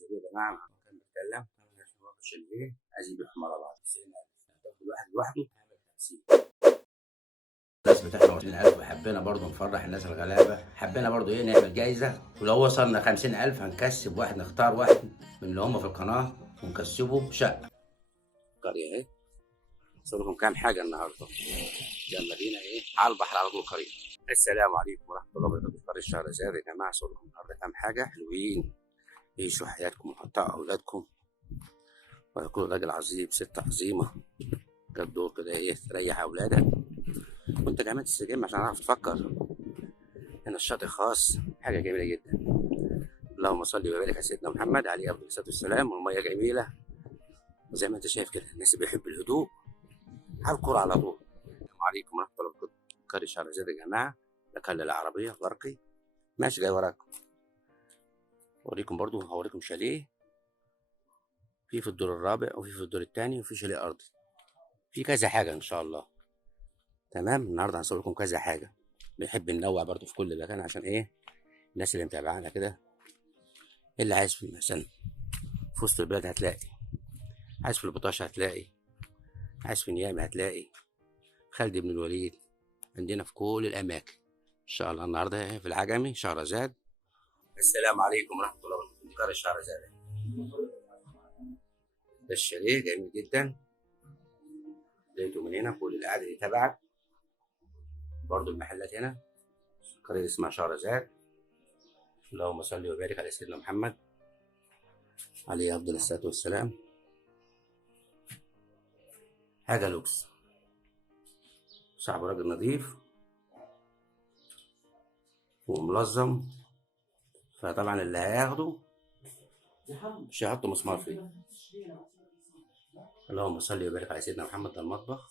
يا جماعه كان بيتكلم عشان ايه عايز يبيعهم على بعض. كل واحد لوحده هيعمل 50. الناس بتحنا 20,000 وحبينا برضه نفرح الناس الغلابه، حبينا برضه ايه نعمل جايزه، ولو وصلنا 50,000 هنكسب واحد، نختار واحد من اللي هم في القناه ونكسبه شقه. قريه اهي، صار لكم كام حاجه النهارده. يلا بينا ايه على البحر على طول قريه. السلام عليكم ورحمه الله وبركاته. قريه الشهرزاد يا جماعه، صار لكم النهارده كام حاجه حلوين. عيشوا حياتكم وحطوا اولادكم ويكون راجل عظيم ست عظيمه. جاب دور كده ايه تريح اولادك وانت كمان تستجم عشان تعرف تفكر. هنا الشاطئ خاص، حاجه جميله جدا. اللهم صل وبارك على سيدنا محمد عليه افضل الصلاه والسلام. والميه جميله وزي ما انت شايف كده، الناس اللي بيحب الهدوء على الكوره على طول. السلام عليكم ورحمه الله وبركاته. قرية شهرزاد يا جماعه، لكل العربيه برقي ماشي جاي وراكم. اوريكم برضو، هوريكم شاليه في الدور الرابع وفي الدور الثاني وفي شاليه ارضي، في كذا حاجه ان شاء الله. تمام، النهارده هنصور لكم كذا حاجه. بنحب ننوع برضو في كل مكان عشان ايه الناس اللي متابعانا كده. اللي عايز في مثلا في وسط البلد هتلاقي، عايز في البطاشه هتلاقي، عايز في نيامي هتلاقي، خالد بن الوليد، عندنا في كل الاماكن ان شاء الله. النهارده في العجمي شهرزاد. السلام عليكم ورحمه الله وبركاته. قرية شهرزاد ده الشاليه جميل جدا، لقيته من هنا كل القعده دي تبعك. برضو المحلات هنا قرية اسمها شهرزاد. اللهم صل وبارك على سيدنا محمد عليه افضل الصلاه والسلام. حاجه لوكس، صاحبه راجل نظيف ومنظم، فطبعا اللي هياخده مش هيحط مسمار فيه. اللهم صل وبارك على سيدنا محمد. ده المطبخ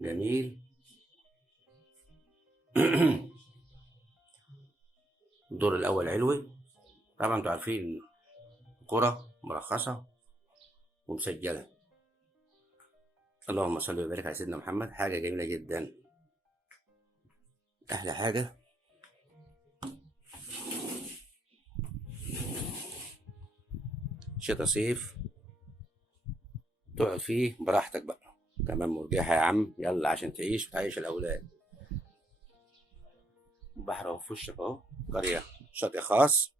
جميل. الدور الاول علوي، طبعا انتوا عارفين قرى مرخصه ومسجله. اللهم صل وبارك على سيدنا محمد. حاجه جميله جدا. احلى حاجه شتا صيف تقعد فيه براحتك بقى، تمام مرجحة يا عم. يلا عشان تعيش وتعيش الأولاد. البحر أهو في وشك أهو. قرية شاطئ خاص.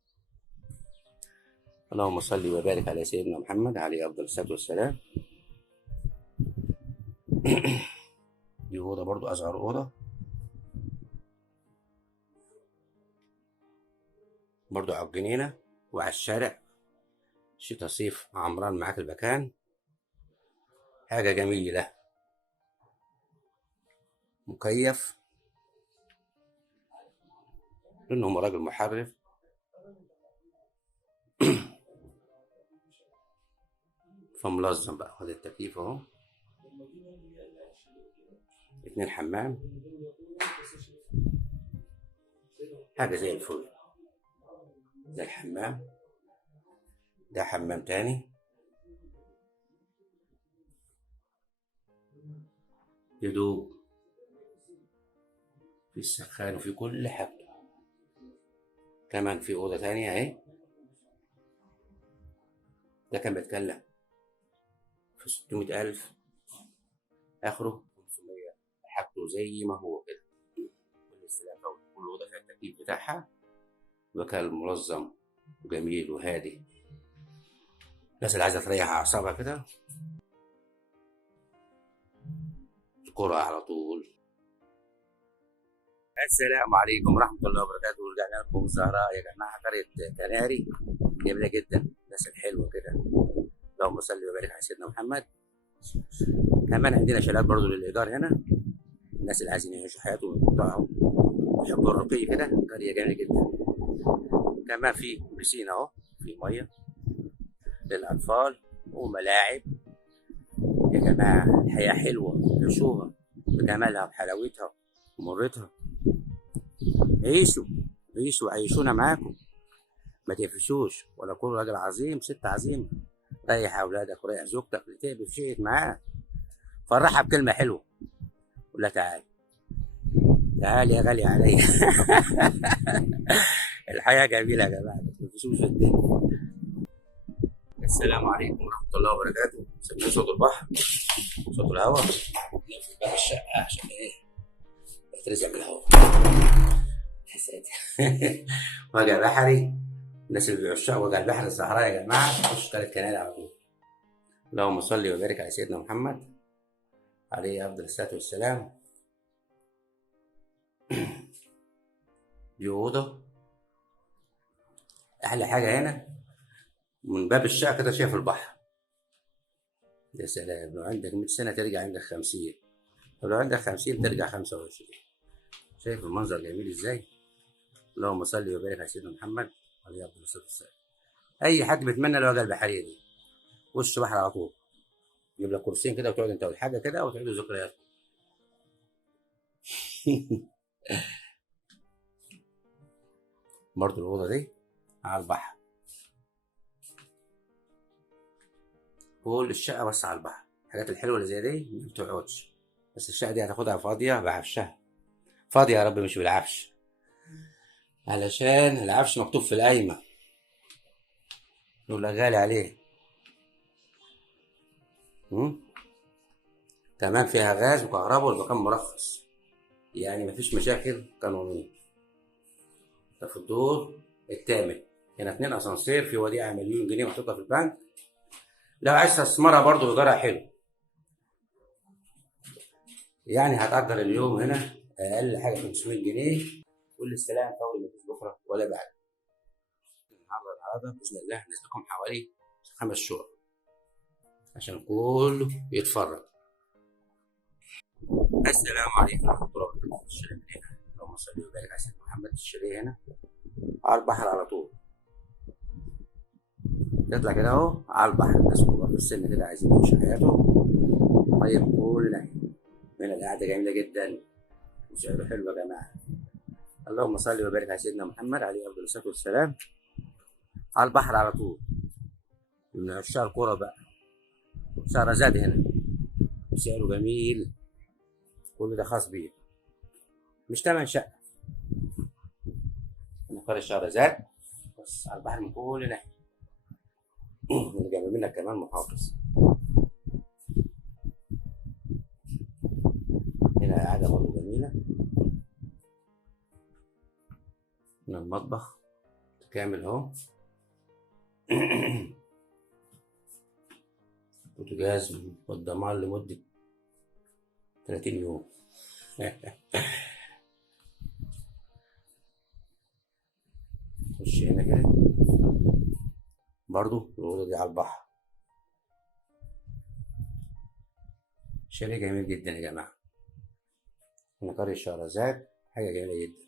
اللهم صل وبارك على سيدنا محمد عليه أفضل الصلاة والسلام. دي أوضة برضو، أصغر أوضة برضو على الجنينة وعلى الشارع. شتا صيف عمران معاك المكان. حاجة جميلة، مكيف لأنهم راجل محرف. فملظم بقى. خد التكييف اهو، 2 حمام، حاجة زي الفل. ده الحمام، ده حمام تاني، يدوب في السخان وفي كل حاجة. كمان في أوضة تانية اهي. ده كان بيتكلم في 600,000، آخره 500. حاجته زي ما هو كده. كل السلافة وكل أوضة فيها التكييف بتاعها. مكان منظم وجميل وهادي. الناس اللي عايزة تريح أعصابها كده، الكرة على طول. السلام عليكم ورحمة الله وبركاته. رجعنا لكم الزهراء يا جماعة. قرية كناري جميلة جدا، الناس الحلوة كده. اللهم صل وبارك على سيدنا محمد. كمان عندنا شالات برضو للإيجار هنا. الناس اللي عايزين يعيشوا حياتهم ويمتعوا ويحبوا الرقي كده. قرية جميلة جدا. كمان في بسين أهو، في مية للأطفال وملاعب. يا جماعة الحياة حلوة، عيشوها بجمالها وحلاوتها ومرتها. عيشوا عيشوا وعيشونا معاكم، ما تقفشوش. ولا كل راجل عظيم ست عظيمة. ريح أولادك وريح زوجتك اللي تعب في شيء معاه، فرحها بكلمة حلوة. ولا تعالي تعالي يا غالي عليا. الحياة جميلة يا جماعة، ما شوف في الدنيا. السلام عليكم ورحمة الله وبركاته. سمعت صوت البحر، صوت الهواء. نقفل باب الشقة عشان ايه؟ اترزق بالهواء. يا ساتر. وجع بحري. الناس اللي بيعشقوا وجع البحر الصحراء يا جماعة خش تلات كنال على طول. اللهم صل وبارك على سيدنا محمد عليه أفضل الصلاة والسلام. دي أوضة. أحلى حاجة هنا من باب الشقة كده شايف البحر. يا سلام، لو عندك 100 سنة ترجع عندك 50، ولو عندك 50 ترجع 25. شايف المنظر جميل ازاي؟ اللهم صل وبارك على سيدنا محمد عليه افضل الصلاه والسلام. اي حد بيتمنى الوجهه البحريه دي، وش بحر على طول. يجيب لك كرسيين كده وتقعد انت والحاجه كده وتعيدوا ذكريات. برضه الاوضه دي على البحر، كل الشقه بس على البحر. الحاجات الحلوه اللي زي دي ما بتقعدش، بس الشقه دي هتاخدها فاضيه بعفشها. فاضيه يا رب مش بالعفش، علشان العفش مكتوب في القايمه يقول لك غالي عليه. كمان فيها غاز وكهرباء والمكان مرخص، يعني مفيش مشاكل قانونية. ده في الدور الثامن. هنا 2 اسانسير، في وديعة مليون جنيه محطوطة في البنك. لو عايز تستثمرها برضه إيجارها حلو، يعني هتأجر اليوم هنا أقل حاجة 500 جنيه. كل استلام فوري، مفيش بكرة ولا بعد. النهارده بإذن الله هنزل لكم حوالي 5 شهور عشان كله يتفرج. السلام عليكم ورحمة الله وبركاته. الشاليه من هنا، اللهم صل وبارك على سيدنا محمد. الشاليه هنا على البحر على طول. تطلع كده اهو على البحر. الناس كلها في السن كده عايزين يعيشوا حياتهم، ميه بكل ناحيه. هنا القعده جميله جدا وسعره حلو يا جماعه. اللهم صل وبارك على سيدنا محمد عليه افضل الصلاه والسلام. على البحر على طول. من عشاق الكوره بقى. شهرزاد هنا وسعره جميل. كل ده خاص بيه، مش تمن شقه. من قرية شهرزاد بس على البحر من كل ناحيه. اللي جنب منك كمان محافظ. هنا قاعده برضه جميله. هنا المطبخ كامل اهو. بوتاجاز والضمان لمدة 30 يوم. خش هنا كده برضو الأوضة دي على البحر. شاليه جميل جدا يا جماعة. من قرية شهرزاد، حاجة جميلة جدا.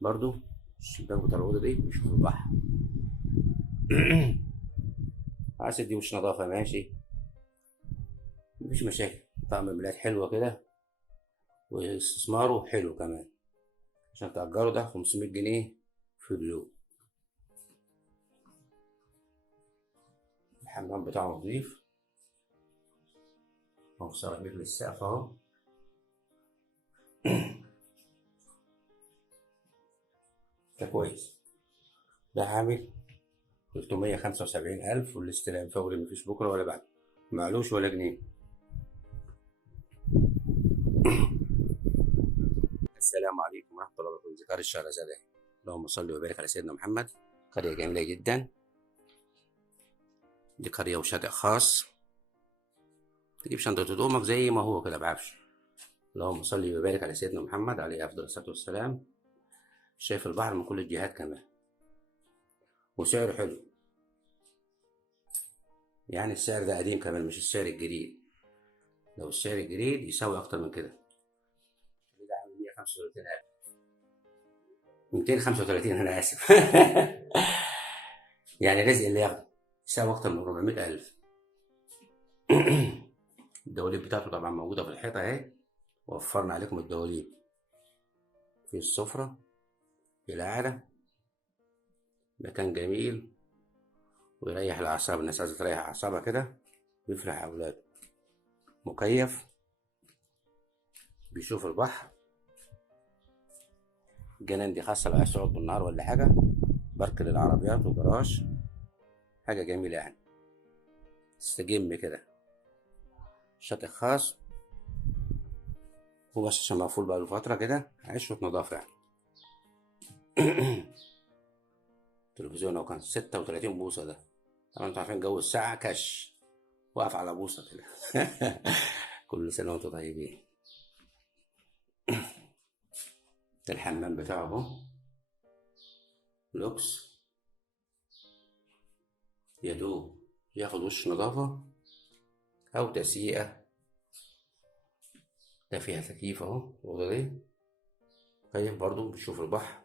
برضو الشباك بتاع الأوضة دي بيشوف البحر. عايز دي مش نظافة ماشي، مفيش مشاكل. طقم الملايات حلوة كده واستثماره حلو كمان. عشان تأجره ده 500 جنيه في اليوم. الحمام بتاعه نظيف اهو، سيراميك للسقف اهو. ده كويس. ده عامل 375,000 والاستلام فوري، مفيش بكرة ولا بعد، معلوش ولا جنيه. السلام عليكم ورحمة الله وبركاته. ذكر الشهرزاد. اللهم صل وبارك على سيدنا محمد. قرية جميلة جدا. دي قرية وشاطئ خاص. تجيب شنطة هدومك زي ما هو كده بعفش. اللهم صل وبارك على سيدنا محمد عليه أفضل الصلاة والسلام. شايف البحر من كل الجهات كمان، وسعره حلو. يعني السعر ده قديم كمان، مش السعر الجديد. لو السعر الجديد يساوي أكتر من كده. ده عامل 135,000. 235 أنا آسف. يعني رزق اللي ياخده يساوي أكتر من 400,000. الدواليب بتاعته طبعا موجودة في الحيطة أهي. وفرنا عليكم الدواليب في السفرة، في القعدة. مكان جميل ويريح الأعصاب. الناس عايزة تريح أعصابها كده، بيفرح أولاده. مكيف، بيشوف البحر. الجنان دي خاصة لو عايز تقعد بالنهار ولا حاجة. بارك للعربيات وجراج، حاجة جميلة يعني، تستجم كده. شاطئ خاص وبس عشان مقفول بقاله فترة كده، عشرة نضافة يعني. التلفزيون هو كان 36 بوصة ده، طبعا انتوا عارفين جو الساعة كش، واقف على بوصة كده. كل سنة وانتوا طيبين. ده الحمام بتاعه اهو، لوكس، يدوب ياخد وش نظافة أو تسيئة. ده فيها تكييف اهو الأوضة دي، طيب برضو بتشوف البحر.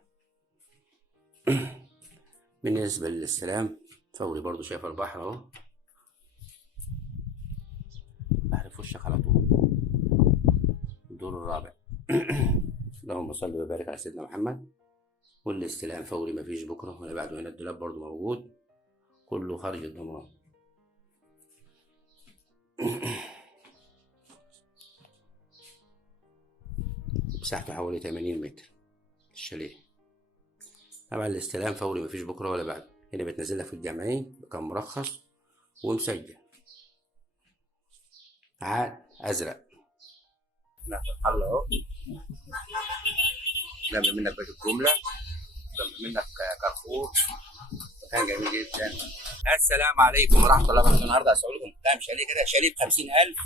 بالنسبة للاستلام فوري برضو شايف البحر اهو، البحر في وشك على طول. الدور الرابع. اللهم صل وبارك على سيدنا محمد. والاستلام فوري، مفيش بكرة ولا بعده. هنا الدولاب برضو موجود، كله خارج الضمان. مساحته حوالي 80 متر الشاليه. طبعا الاستلام فوري، مفيش بكرة ولا بعده. هنا بتنزل لك في الجمعية بكام مرخص ومسجل، عقد أزرق. هنا في الحل أهو، جنب منك بيت الجملة، جنب منك كارفور، مكان جميل جدا. السلام عليكم ورحمة الله وبركاته. النهارده هسوي لكم كام شاليه كده، شاليه ب 50,000،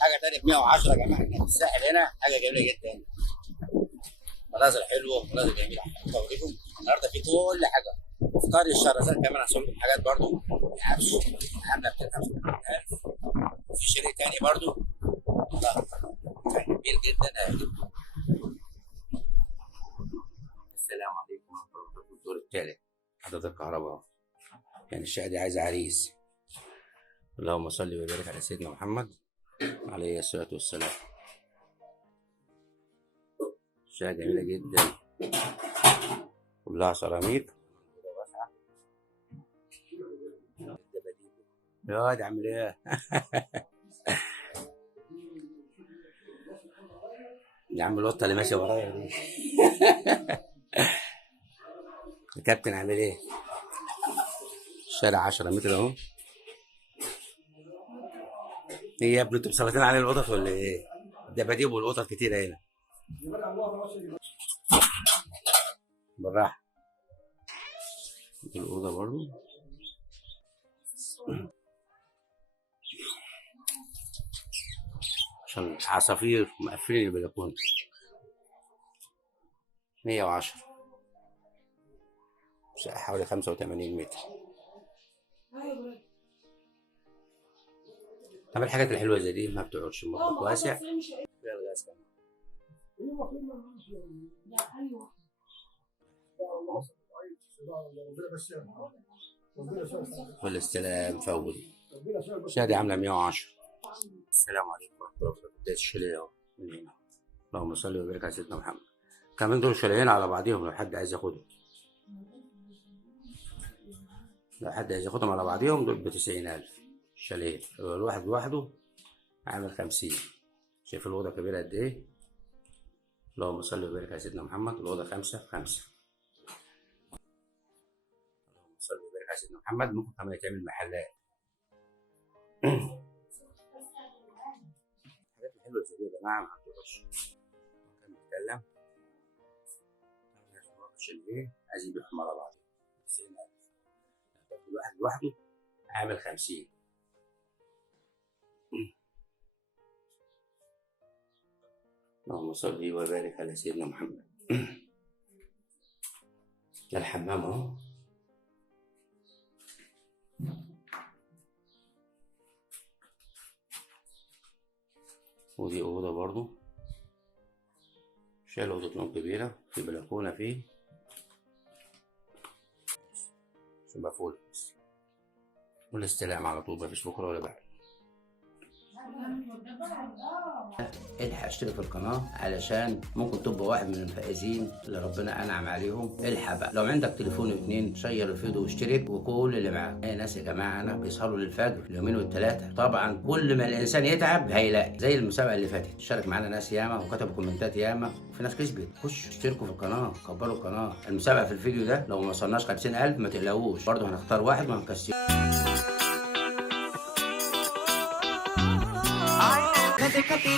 حاجة تانية ب 110 يا جماعة. هنا في الساحل هنا حاجة جميلة جدا، مناظر حلوة مناظر جميلة. هوريكم النهارده في كل حاجة، وفي قرية الشرزات كمان هسوي لكم حاجات برضه. العفش عاملة ب 250,000. وفي شاليه تاني برضه جميل جدا اهي. السلام عليكم ورحمة الله وبركاته. الدور التالت، محطة الكهرباء، يعني الشقة دي عايزة عريس. اللهم صل وبارك على سيدنا محمد عليه الصلاة والسلام. شقة جميلة جدا، كلها سيراميك. يا واد عامل ايه؟ يا عم القطة اللي ماشية ورايا دي. الكابتن عامل ايه؟ الشارع 10 متر اهو. ايه يا ابني انتوا مسلطين على القطط ولا ايه؟ الدباديب والقطط كتيرة هنا. بالراحة. الأوضة برضو عشان عصافير مقفلين البلكونة. 110، شقة حوالي 85 متر. طب الحاجات الحلوة زي دي ما بتقعدش، المطبخ واسع، فيها الغاز كمان. والاستلام فوري. الشقة دي عاملة 110. السلام عليكم ورحمة الله وبركاته. بداية الشاليه اهو من هنا. اللهم صل وبارك على سيدنا محمد. كمان دول شاليين على بعضيهم، لو حد عايز ياخدهم، لو حد عايز ياخدهم على بعضيهم دول ب90,000 الشاليه. الواحد لوحده عامل 50. شايف الأوضة كبيرة قد إيه؟ اللهم صل وبارك على سيدنا محمد. الأوضة 5 في 5. اللهم صل وبارك على سيدنا محمد. ممكن كمان يتعمل محلات. الحاجات الحلوة زي دي يا جماعة ما بتقعدش. كان بيتكلم شاليه عايز يبيعهم على بعض 90,000. كل واحد لوحده عامل 50. اللهم صل وبارك على سيدنا محمد. ده الحمام اهو. ودي أوضة برضو، شايل أوضة نوم كبيرة في بلكونة فيه، مقفول. والاستلام على طول، مفيش بكرة ولا بعد. الحق اشترك في القناة علشان ممكن تبقى واحد من الفائزين اللي ربنا انعم عليهم. الحق بقى، لو عندك تليفون اتنين شير الفيديو واشترك، وكل اللي معاك يا ناس يا جماعة انا بيسهروا للفجر اليومين والثلاثة. طبعا كل ما الانسان يتعب هيلاقي، زي المسابقة اللي فاتت شارك معانا ناس ياما وكتبوا كومنتات ياما وفي ناس كسبت. خشوا اشتركوا في القناة، كبروا القناة. المسابقة في الفيديو ده لو ما وصلناش 50,000 ما تقلقوش، برضه هنختار واحد ما هنكسبش. Desde que te